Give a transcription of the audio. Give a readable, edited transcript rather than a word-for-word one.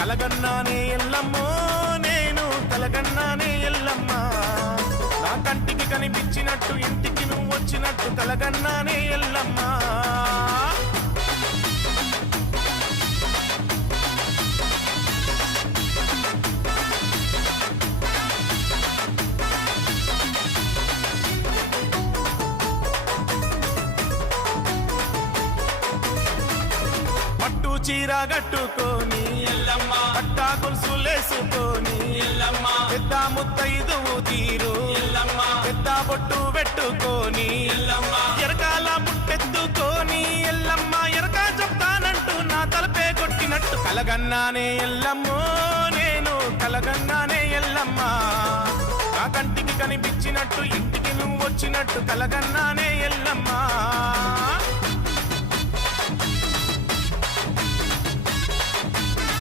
కలగన్నానే ఎల్లమ్మో నేను కలగన్నానే ఎల్లమ్మ నా కంటికి కనిపించినట్టు ఇంటికి నువ్వు వచ్చినట్టు కలగన్నానే ఎల్లమ్మ పట్టు చీర కట్టుకొని ఎల్లమ్మ పట్టా గొలుసులేసుకొని ఎల్లమ్మ పెద్ద ముత్తైదువు తీరు ఎల్లమ్మ పెద్ద బొట్టు పెట్టుకొని ఎల్లమ్మ ఎరకాల బుట్టెత్తుకొని ఎల్లమ్మ ఎరకా చెప్తానంటూ నా తలపే కొట్టినట్టు కలగన్నానే ఎల్లమ్మో నేను కలగన్నానే ఎల్లమ్మ నా కంటికి కనిపించినట్టు ఇంటికి నువ్వు వచ్చినట్టు కలగన్నానే ఎల్లమ్మ